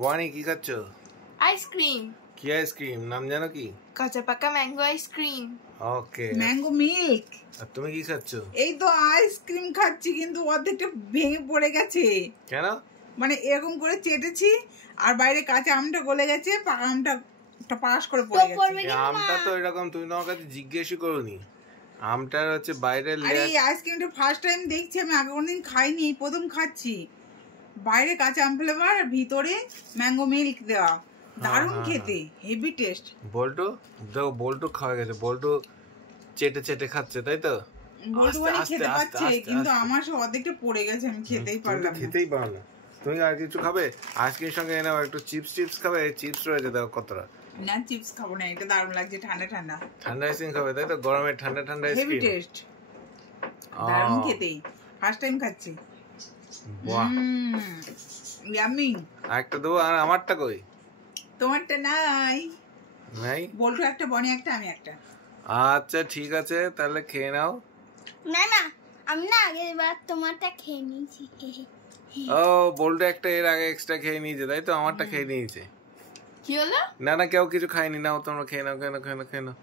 বনি কি খাচ্ছ? আইসক্রিম। কি আইসক্রিম? নাম জানো কি? কাঁচা পাকা mango ice cream. Okay. Mango milk. আর তুমি কি খাচ্ছ? এই তো আইসক্রিম খাচ্ছি, কিন্তু অর্ধেকটা ভেঙে পড়ে গেছে। কেন? মানে এরকম করে চেটেছি আর বাইরে কাঁচা আমটা গলে গেছে, পাকা আমটা পাশ করে পড়ে গেছে। আমটা তো এরকম, তুমি তোমার কাছে জিজ্ঞেসই করোনি। আমটার হচ্ছে বাইরের আরে এই আইসক্রিমটা ফার্স্ট টাইম দেখছি আমি, আগে কোনদিন খাইনি, এই প্রথম খাচ্ছি। বাইরে কাঁচা আম ফ্লেভার আর ভিতরে ম্যাঙ্গো মিল্ক দেওয়া, দারুণ খেতে, হেভি টেস্ট। বল্টু দেখো, বল্টু খাওয়া গেছে, বল্টু চেটে চেটে খাচ্ছে, তাই তো? বল্টু ভাই খেতে পাচ্ছে, কিন্তু আমার সব অর্ধেকটা পড়ে গেছে, আমি খেতেই পারলাম না। খেতেই পারো না তুমি? আর কিছু খাবে? আইসক্রিম সঙ্গে নাও একটু চিপস খাবে? চিপস রয়েছে দেখো কতটা। না চিপস খাবো না, এটা দারুণ লাগছে, ঠান্ডা ঠান্ডা। ঠান্ডা আইসক্রিম খাবে তাই তো? গরমে ঠান্ডা ঠান্ডা আইসক্রিম, হেভি টেস্ট, দারুণ খেতেই, ফার্স্ট টাইম খাচ্ছি। বাহ, ইয়াম্মি। একটা দেবো? আর আমারটা কই? তোমারটা নাই। নাই? বল্টু একটা, বনি একটা, আমি একটা। আচ্ছা ঠিক আছে, তাহলে খেয়ে নাও। না না, আমি না আগের বার তোমারটা খেয়ে নিয়েছি। ও, বল্টু একটা এর আগে এক্সট্রা খেয়ে নিয়েছে তাই তো? আমারটা খেয়ে নিয়েছে। কি হলো? না না, কেউ কিছু খায়নি। নাও তোমরা খেয়ে নাও, খেয়ে নাও, খেয়ে নাও, খেয়ে নাও।